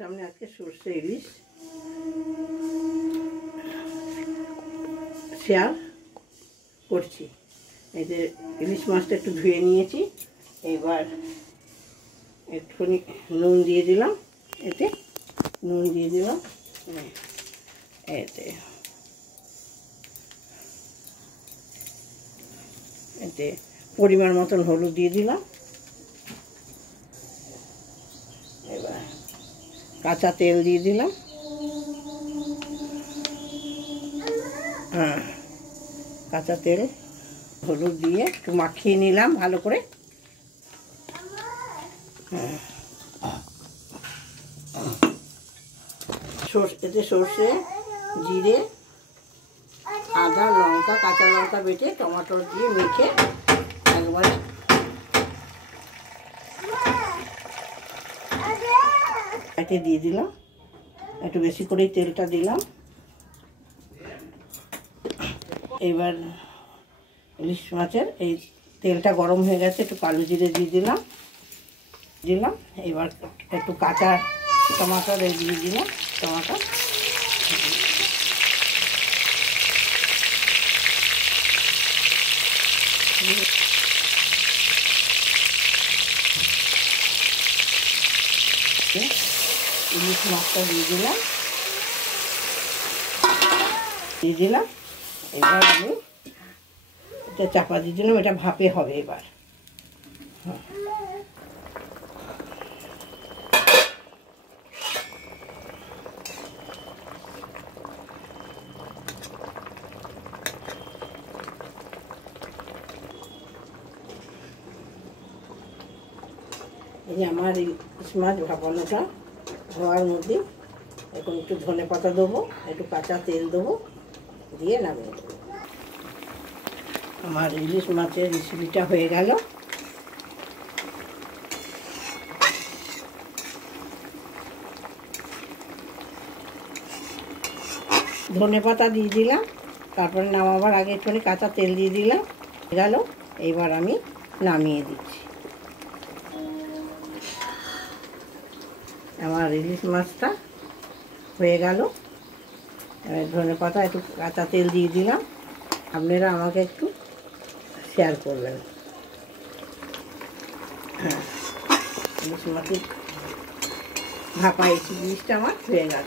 সামনে আজকে সরষে ইলিশ শেয়ার করছি। এই যে ইলিশ মাছটা একটু ধুয়ে নিয়েছি, এবার একটুখানি নুন দিয়ে দিলাম, এতে নুন দিয়ে দিলাম, এতে পরিমাণ মতন হলুদ দিয়ে দিলাম। এবার কাঁচা তেল দিয়ে দিলাম, কাঁচা তেল হলুদ দিয়ে একটু মাখিয়ে নিলাম ভালো করে। এতে সর্ষে, জিরে, আদা, লঙ্কা, কাঁচা লঙ্কা বেটে টমেটো দিয়ে মেখে একবারে এতে দিয়ে দিলাম। একটু বেশি করেই তেলটা দিলাম। এবার ইলিশ মাছের এই তেলটা গরম হয়ে গেছে, একটু কালো জিরে দিয়ে দিলাম। এবার একটু কাঁচা টমাটো দিয়ে দিলাম, টমাটো ইলিশ মাছটা দিয়ে দিলাম। এবার আমি এটা চাপা দিয়ে দিলাম, এটা ভাপে হবে। এবার এই যে আমার ইলিশ মাছ ভাপানোটা হওয়ার মধ্যে এখন একটু ধনে পাতা দেবো, একটু কাঁচা তেল দেবো, দিয়ে নামিয়ে দেবো। আমার ইলিশ মাছের রেসিপিটা হয়ে গেল। ধনে পাতা দিয়ে দিলাম, তারপরে নামাবার আগে একটুখানি কাঁচা তেল দিয়ে দিলাম, গেল। এইবার আমি নামিয়ে দিচ্ছি। আমার ইলিশ মাছটা হয়ে গেল। ধনে পাতা একটু কাঁচা তেল দিয়ে দিলাম। আপনারা আমাকে একটু শেয়ার করবেন। ইলিশ মাছের ভাপা এই জিনিসটা আমার হয়ে গেল।